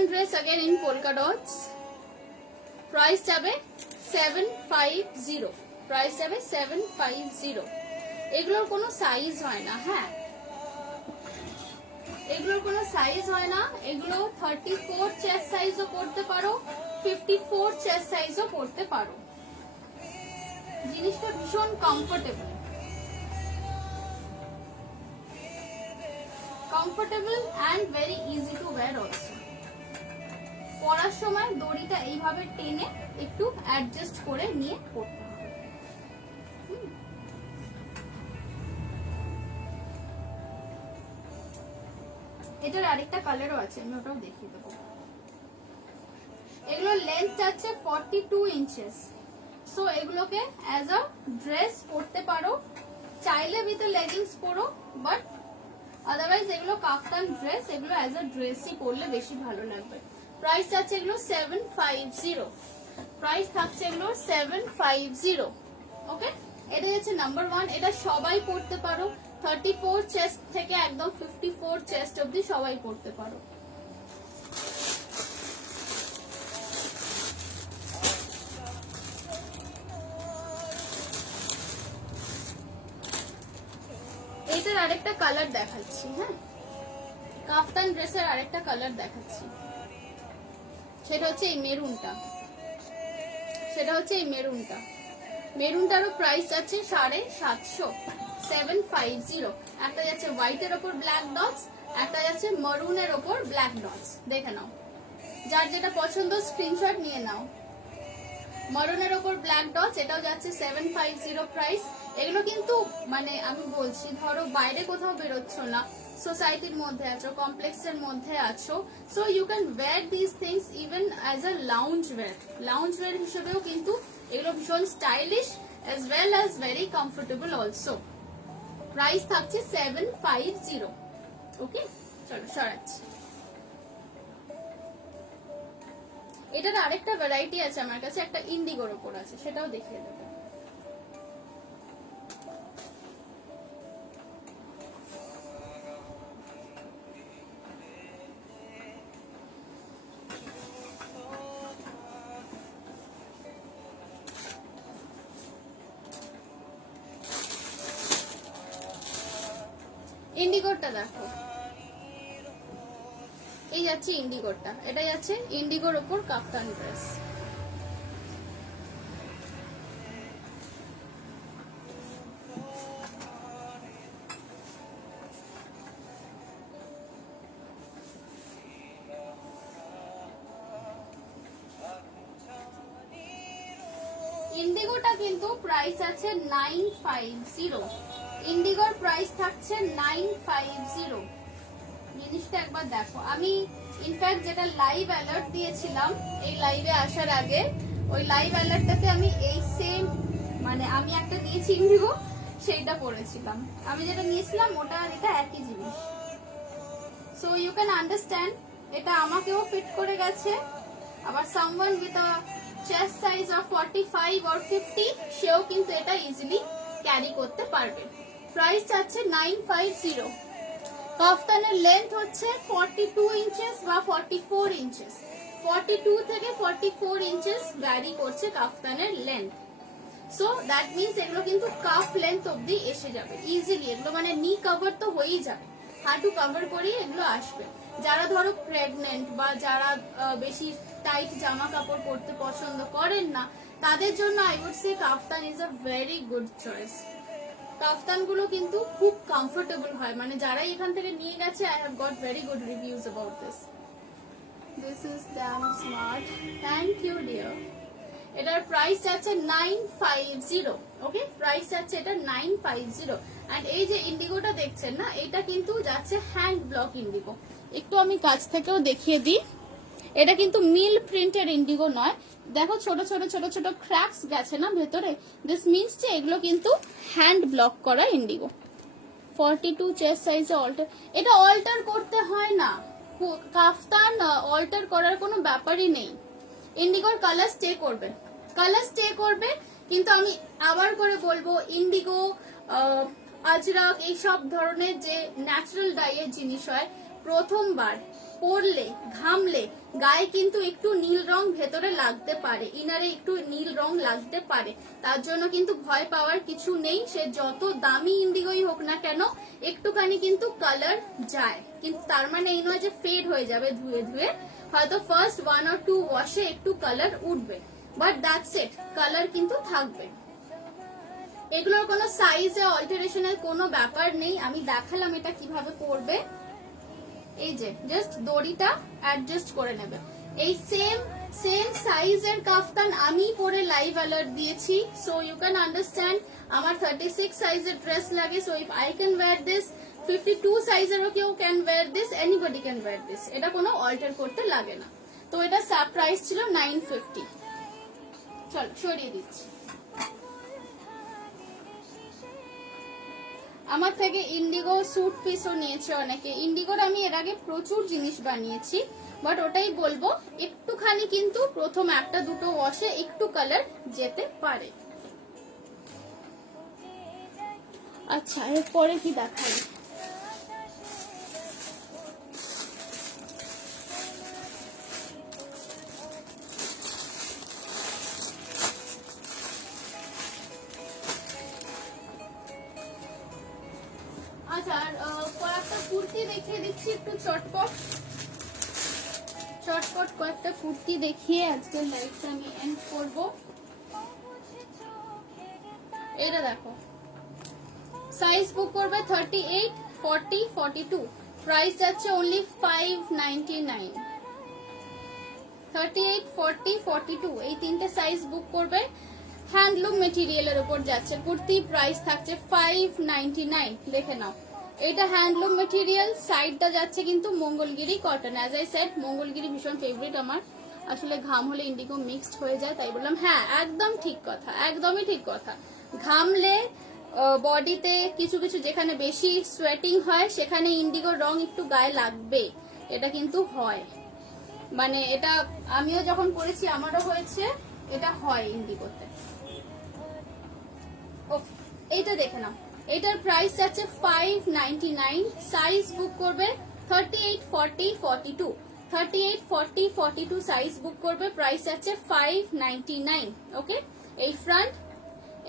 Kaftan dress again in polka dots, price যাবে 750, প্রাইস যাবে 750। এগুলোর কোনো সাইজ হয় না, হ্যাঁ এগুলোর কোনো সাইজ হয় না, এগুলো 34 চেস্ট সাইজও পড়তে পারো, 54 চেস্ট সাইজও পড়তে পারো। জিনিসটা ভীষণ comfortable, comfortable and very easy to wire also. পরার সময় দড়িটা এইভাবে টেনে একটু অ্যাডজাস্ট করে নিয়ে পড়তে হবে। এটার আরেকটা কালারও আছে, আমি ওটাও দেখিয়ে দেবো। এগুলোর লেন্থ যাচ্ছে 42 ইঞ্চেস। সো এগুলোকে অ্যাজ আ ড্রেস পরতে পারো, চাইলে উইথ লেগিংস পরো, বাট আদারওয়াইজ এগুলো কাফতান ড্রেস, এগুলো অ্যাজ আ ড্রেসই পরলে বেশি ভালো লাগবে। প্রাইস যাচ্ছে এগুলো 750, প্রাইস থাকছে এগুলো 750। ওকে, এটা হচ্ছে নাম্বার 1, এটা সবাই পরতে পারো, 34 চেস্ট থেকে একদম 54 চেস্ট অবধি সবাই পরতে পারো। এইটার আরেকটা কালার দেখাচ্ছি, হ্যাঁ কাফতান ড্রেসের আরেকটা কালার দেখাচ্ছি, সেটা হচ্ছে এই মেরুনটা, সেটা হচ্ছে এই মেরুনটা। মেরুনটারও প্রাইস যাচ্ছে 750, 750। একটা যাচ্ছে হোয়াইটের ওপর ব্ল্যাক ডটস, একটা যাচ্ছে মারুনের ওপর ব্ল্যাক ডটস। দেখে নাও, যার যেটা পছন্দ স্ক্রিনশট নিয়ে নাও। মারুনের ওপর ব্ল্যাক ডটস, এটাও যাচ্ছে 750 প্রাইস। এগুলো কিন্তু মানে আমি বলছি, ধরো বাইরে কোথাও বেরোচ্ছ না, সোসাইটির মধ্যে আছো, কমপ্লেক্সের মধ্যে আছো, so you can wear this things even as a lounge wear. Lounge wear হিসেবেও কিন্তু এগুলো ভীষণ stylish as well as very comfortable also. Price থাকছে 750। ওকে, চলো সরাচ্ছি। এটার আরেকটা ভ্যারাইটি আছে আমার কাছে, একটা ইন্ডিগোর ওপর আছে, সেটাও দেখিয়ে দেবো। ইন্ডিগোরটা দেখো, এই যাচ্ছে ইন্ডিগোরটা, এটা যাচ্ছে ইন্ডিগোর ওপর কাফতান ড্রেস। ইন্ডিগোটা কিন্তু প্রাইস আছে 950, ইন্ডিগোর প্রাইস থাকছে 950। জিনিসটা একবার দেখো, আমি ইনফ্যাক্ট যেটা লাইভ অ্যালার্ট দিয়েছিলাম এই লাইভে আসার আগে, ওই লাইভ অ্যালার্টটাতে আমি এই সেম মানে আমি একটা দিয়েছি ইন্ডিগো, সেইটা পরেছিলাম। আমি যেটা নিয়েছিলাম ওটা আর এটা একই জিনিস। সো ইউ ক্যান আন্ডারস্ট্যান্ড, এটা আমাকেও ফিট করে গেছে, আবার someone with a chest size of 45 or 50 সেও কিন্তু এটা ইজিলি ক্যারি করতে পারবে। প্রাইস চাচ্ছে 950। কাফতানের লেন্থ হচ্ছে 42 ইঞ্চেস বা 44 ইঞ্চেস, 42 থেকে 44 ইঞ্চেস ভ্যারি করছে কাফতানের লেন্থ। সো দ্যাট মিনস এগুলো কিন্তু কাফ লেন্থ অব্দি এসে যাবে ইজিলি, এগুলো মানে নি কভার তো হয়েই যাবে, হাঁটু কভার করেই এগুলো আসবে। যারা ধরো প্রেগনেন্ট বা যারা বেশি টাইট জামা কাপড় পরতে পছন্দ করেন না, তাদের জন্য I would say kaftan is a very good choice. Kaftan গুলো কিন্তু খুব কমফোর্টেবল হয়, মানে যারা এখান থেকে নিয়ে গেছে I have got very good reviews about this. This is damn smart, thank you dear. এটার প্রাইস যাচ্ছে 950। ওকে, প্রাইস যাচ্ছে এটা 950। এন্ড এই যে ইন্ডিগোটা দেখছেন না, এটা কিন্তু যাচ্ছে হ্যান্ড ব্লক ইন্ডিগো। একটু আমি কাছ থেকেও দেখিয়ে দিই, এটা কিন্তু মিল প্রিন্টের ইন্ডিগো নয়। দেখো ছোট ছোট ছোট ছোট ক্র্যাকস গেছে না ভেতরে, দিস মিনস যে এগুলো কিন্তু হ্যান্ড ব্লক করা ইন্ডিগো। 42 চেস্ট সাইজে অল্টার, এটা অল্টার করতে হয় না, কাফতান অল্টার করার কোনো ব্যাপারই নেই। ইন্ডিগোর কালার স্টে করবে, কালার স্টে করবে, কিন্তু আমি আবার করে বলবো ইন্ডিগো, আজরাক এইসব ধরনের যে ন্যাচারাল ডাইয়ের জিনিস হয়, প্রথমবার পরলে ঘামলে গায়ে কিন্তু একটু নীল রং ভেতরে লাগতে পারে, ইনারে একটু নীল রং লাগতে পারে। তার জন্য কিন্তু ভয় পাওয়ার কিছু নেই, সে যত দামি ইন্ডিগোই হোক না কেন একটুখানি কিন্তু কালার যায়, কিন্তু তার মানে এই নয় যে ফেড হয়ে যাবে ধুয়ে ধুয়ে, হয়তো ফার্স্ট 1 or 2 ওয়াশে একটু কালার উঠবে, বাট দ্যাটস ইট, কালার কিন্তু থাকবে। এগুলোর কোনো সাইজে অল্টারেশনের কোনো ব্যাপার নেই, আমি দেখালাম এটা কিভাবে পরবে। এই যে জাস্ট দড়িটা অ্যাডজাস্ট করে নেবে। এই সেম সাইজের কাফতান আমি পরে লাইভ অ্যালার্ট দিয়েছি, সো ইউ ক্যান আন্ডারস্ট্যান্ড আমার 36 সাইজের ড্রেস লাগে, so if I can wear this, 52 সাইজেরও কেউ can wear this, anybody can wear this, এটা কোনো অল্টার করতে লাগে না। তো এটা প্রাইস ছিল 950। চলো সরিয়ে দিচ্ছি। আমার থেকে ইন্ডিগো স্যুট পিসও নিয়েছে অনেকে। ইন্ডিগোর আমি এর আগে প্রচুর জিনিস বানিয়েছি, বাট ওটাই বলবো একটুখানি কিন্তু প্রথম 1-2 ওয়াশে একটু কালার যেতে পারে। আচ্ছা এরপরে কি দেখাই? আচ্ছা আর কয়েকটা কুর্তি দেখিয়ে দিচ্ছি একটু চটপট কয়েকটা কুর্তি দেখিয়ে আজকের লাইভটা আমি এন্ড করব। এটা দেখো, সাইজ বুক করবে 38, 40, 42, প্রাইস যাচ্ছে অনলি 599। 38, 40, 42 এই তিনটে সাইজ বুক করবে। হ্যান্ডলুম মেটেরিয়ালের উপর যাচ্ছে কুর্তি, প্রাইস থাকছে 599। দেখে নাও, এটা হ্যান্ডলুম মেটেরিয়াল, সাইডটা যাচ্ছে কিন্তু Mangalagiri cotton. As I said Mangalagiri ভীষণ ফেভারিট আমার, আসলে ঘাম হলে ইন্ডিগো মিক্সড হয়ে যায় তাই বললাম। হ্যাঁ একদম ঠিক কথা, একদমই ঠিক কথা, ঘামলে বডিতে কিছু কিছু যেখানে বেশি সোয়েটিং হয় সেখানে ইন্ডিগোর রং একটু গায়ে লাগবে, এটা কিন্তু হয়, মানে এটা আমিও যখন করেছি আমারও হয়েছে, এটা হয় ইন্ডিগোতে। ওকে এইটা দেখে নাও, এটার প্রাইস আছে 599। সাইজ বুক করবে 38, 40, 42, 38, 40, 42 সাইজ বুক করবে, প্রাইস আছে 599। ওকে, এই ফ্রন্ট,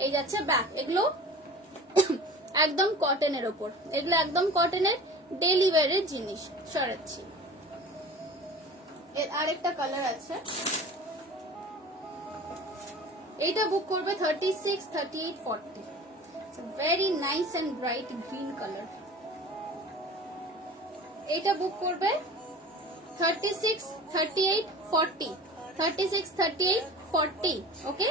এই যাচ্ছে ব্যাক, এগুলো একদম কটনের ওপর, এগুলো একদম কটনের ডেলি ওয়্যারের জিনিস। সরাচ্ছি, এর আরেকটা কালার আছে, এইটা বুক করবে 36, 38, 40, very nice and bright green colour. এইটা বুক করবে 36, 38, 40, 36, 38, 40, ওকে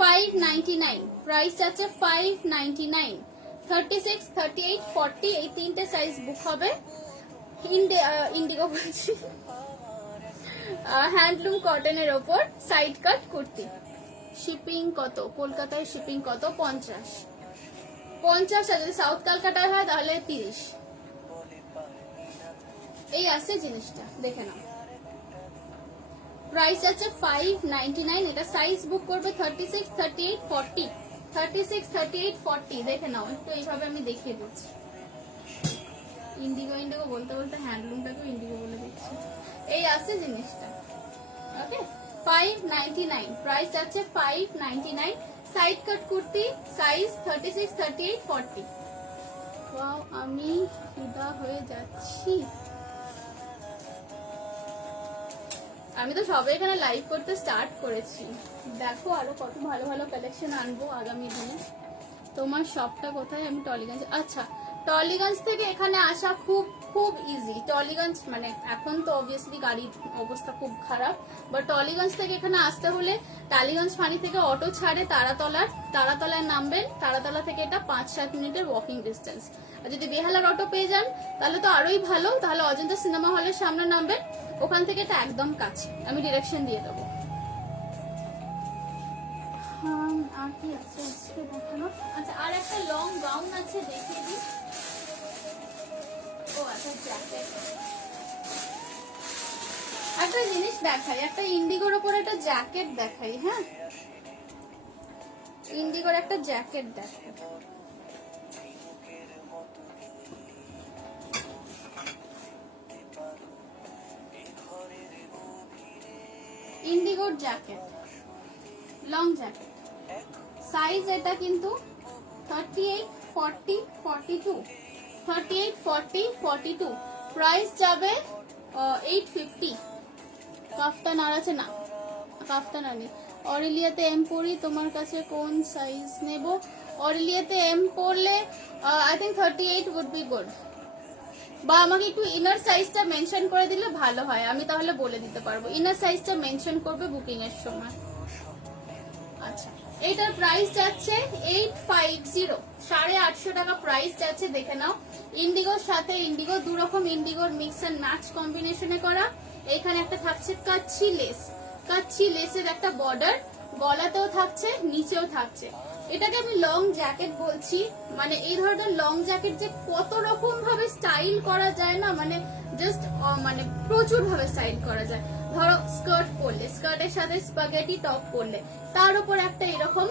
599, প্রাইস আছে 599। 36, 38, 40 এই তিনটে সাইজ বুক হবে। ইন্ডিগো বলছি, হ্যান্ডলুম কটনের ওপর সাইড কাট কুর্তি। শিপিং কত? কলকাতায় শিপিং কত? 50। আর যদি সাউথ কলকাতায় হয় তাহলে 30। এই আছে জিনিসটা, দেখে নাও, প্রাইস আছে 599। এটা সাইজ বুক করবে 36, 38, 40, 36, 38, 40। দেখে নাও, একটু এইভাবে আমি দেখিয়ে দিচ্ছি। ইন্ডিগো বলতে বলতে হ্যান্ডলুমটাকেও ইন্ডিগো বলে দিচ্ছি। এই আছে জিনিসটা, ওকে 599, প্রাইস আছে 599। Side cut kurti, size 36, 38, 40। Wow, আমি ফিদা হয়ে যাচ্ছি। আমি তো সবে এখানে লাইভ করতে স্টার্ট করেছি, দেখো আরো কত ভালো ভালো কালেকশন আনবো আগামী দিনে। তোমার শপটা কোথায়? আমি টলিগঞ্জ। আচ্ছা, টলিগঞ্জ থেকে এখানে আসা খুব খুব ইজি। টলিগঞ্জ মানে এখন তো অবভিয়াসলি গাড়ির অবস্থা খুব খারাপ, বাট টলিগঞ্জ থেকে এখানে আসতে হলে টালিগঞ্জ ফাঁড়ি থেকে অটো ছাড়ে তারাতলায় নামবেন, তারাতলা থেকে এটা 5-7 মিনিটের ওয়াকিং ডিস্টেন্স। আর যদি বেহালার অটো পেয়ে যান তাহলে তো আরোই ভালো, তাহলে অজন্তা সিনেমা হলের সামনে নামবেন, ওখান থেকে এটা একদম কাছে, আমি ডিরেকশন দিয়ে দেবো। আর কি আছে আজকে দেখানো? আচ্ছা, আর একটা লং গাউন আছে, দেখিয়ে দিই। ও আচ্ছা, জ্যাকেট। একটা জিনিস দেখাই, একটা ইন্ডিগোর উপর একটা জ্যাকেট দেখাই। হ্যাঁ, ইন্ডিগোর একটা জ্যাকেট দেখাই। ইন্ডিগোর জ্যাকেট, লং জ্যাকেট, সাইজ এটা কিন্তু 38, 40, 42, 38, 40, 42, প্রাইস যাবে 850। কাফতান আর আছে না, কাফতান আর নেই। অরেলিয়াতে এম পরি, তোমার কাছে কোন সাইজ নেব? অরেলিয়াতে এম পরলে I think 38 would be good, বা আমাকে একটু ইনার সাইজটা মেনশন করে দিলে ভালো হয়, আমি তাহলে বলে দিতে পারবো। ইনার সাইজটা মেনশন করবে বুকিং এর সময়। আচ্ছা, এইটার প্রাইস যাচ্ছে 850, 850 টাকা প্রাইস যাচ্ছে, দেখে নাও। ইন্ডিগোর সাথে ইন্ডিগো, দু রকম ইন্ডিগোর মিক্স এন্ড ম্যাচ কম্বিনেশনে করা। এখানে একটা থাকছে কাচ্চি লেস, কাচ্চি লেসের একটা বর্ডার, গলাতেও থাকছে, নিচেও থাকছে। এটাকে আমি লং জ্যাকেট বলছি। মানে এই ধরনের লং জ্যাকেট যে কত রকম ভাবে স্টাইল করা যায় না, মানে জাস্ট মানে প্রচুর ভাবে স্টাইল করা যায়। ধরো স্কার্ট পরলে, স্কার্টের সাথে স্পাগেটি টপ পরলে, তার উপর একটা এরকম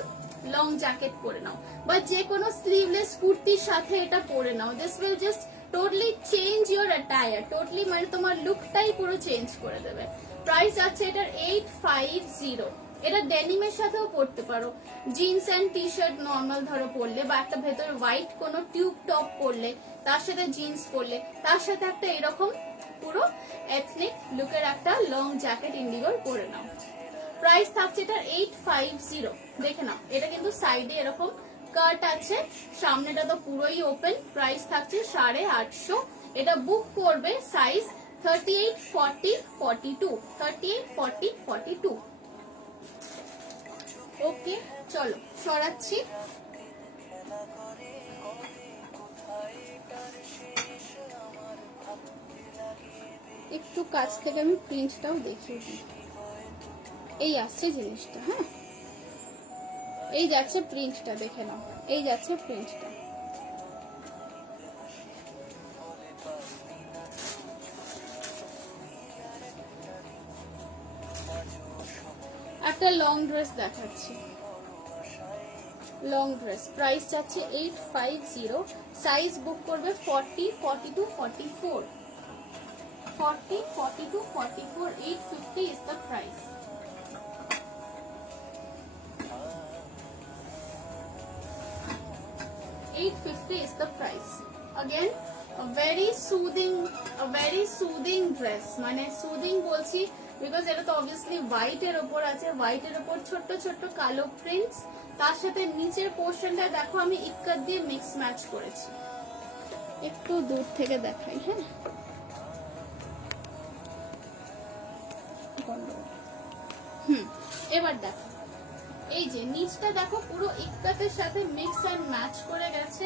লং জ্যাকেট পরে নাও, বা যে কোনো স্লিভলেস কুর্তির সাথে এটা পরে নাও। This will just totally change your attire, totally মানে তোমার লুকটাই পুরো চেঞ্জ করে দেবে। প্রাইস আছে এটার 850। এটা ডেনিমের সাথেও পরতে পারো, jeans and T shirt normal ধরো পরলে, বা একটা ভেতর হোয়াইট কোনো টিউব টপ পরলে, তার সাথে জিন্স পরলে, তার সাথে একটা এরকম পুরো এথনিক লুকের একটা লং জ্যাকেট ইন্ডিগোর পরে নাও। প্রাইস থাকছে এটার 850। দেখে নাও, এটা কিন্তু সাইডে এরকম কাট আছে, সামনেটা তো পুরোই ওপেন। প্রাইস থাকছে 850। এটা বুক করবে সাইজ 38, 40, 42, 38, 40, 42। ওকে, চলো সরাচ্ছি। একটু কাছ থেকে আমি প্রিন্টটাও দেখিয়ে দিই। এই আসছে জিনিসটা, হ্যাঁ এই যাচ্ছে প্রিন্টটা, দেখে নাও, এই যাচ্ছে প্রিন্টটা। একটা লং ড্রেস দেখাচ্ছি, লং ড্রেস প্রাইস যাচ্ছে 850। সাইজ বুক করবে 40, 42, 44, 40, 42, 44, 850 is the price. $850 is the price. Again, a very soothing dress. মানে সুদিং বলছি বিকজ এটা তো অবভিয়াসলি হোয়াইট এর উপর আছে, হোয়াইট এর উপর ছোট্ট ছোট্ট কালো প্রিন্টস, তার সাথে নিচের পোর্শনটা দেখো আমি ইক্কাত দিয়ে মিক্স ম্যাচ করেছি। একটু দূর থেকে দেখাই, হ্যাঁ এবার দেখো, এই যে নিচটা দেখো পুরো ইক্কাতের সাথে মিক্স এন্ড ম্যাচ করে গেছে।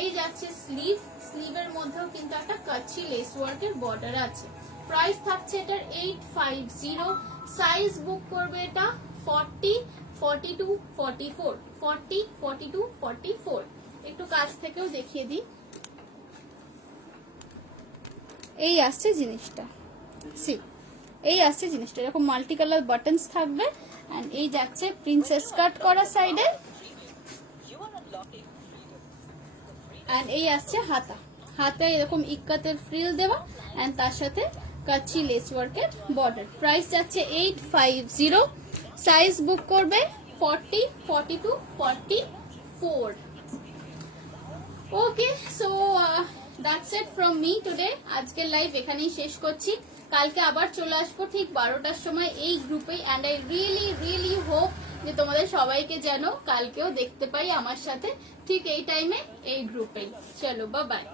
এই যাচ্ছে স্লিভ, স্লিভের মধ্যেও কিন্তু একটা কাচ্চি লেস ওয়ার্কের বর্ডার আছে। প্রাইস থাকছে এটার 850। সাইজ বুক করবে এটা 40, 42, 44, 40, 42, 44। একটু কাছ থেকেও দেখিয়ে দিই। এই আসছে জিনিসটা, সি এই আসছে জিনিসটা, এরকম মাল্টি কালার বাটনস থাকবে। এন্ড এই যাচ্ছে প্রিন্সেস কাট করা সাইডে, এন্ড এই আসছে হাতা, হাতায় এরকম ইক্কাতের ফ্রিল দেওয়া, এন্ড তার সাথে কাচ্চি লেস ওয়ার্কের বর্ডার। প্রাইস যাচ্ছে 850। সাইজ বুক করবে 40, 42, 44। Okay, so that's it from me today. আজকের লাইভ এখানেই শেষ করছি। কালকে আবার চলে আসবো ঠিক 12টার সময় এই গ্রুপে। অ্যান্ড আই রিয়েলি হোপ যে তোমাদের সবাইকে যেন কালকেও দেখতে পাই আমার সাথে ঠিক এই টাইমে এই গ্রুপেই। চলো, বাই বাই।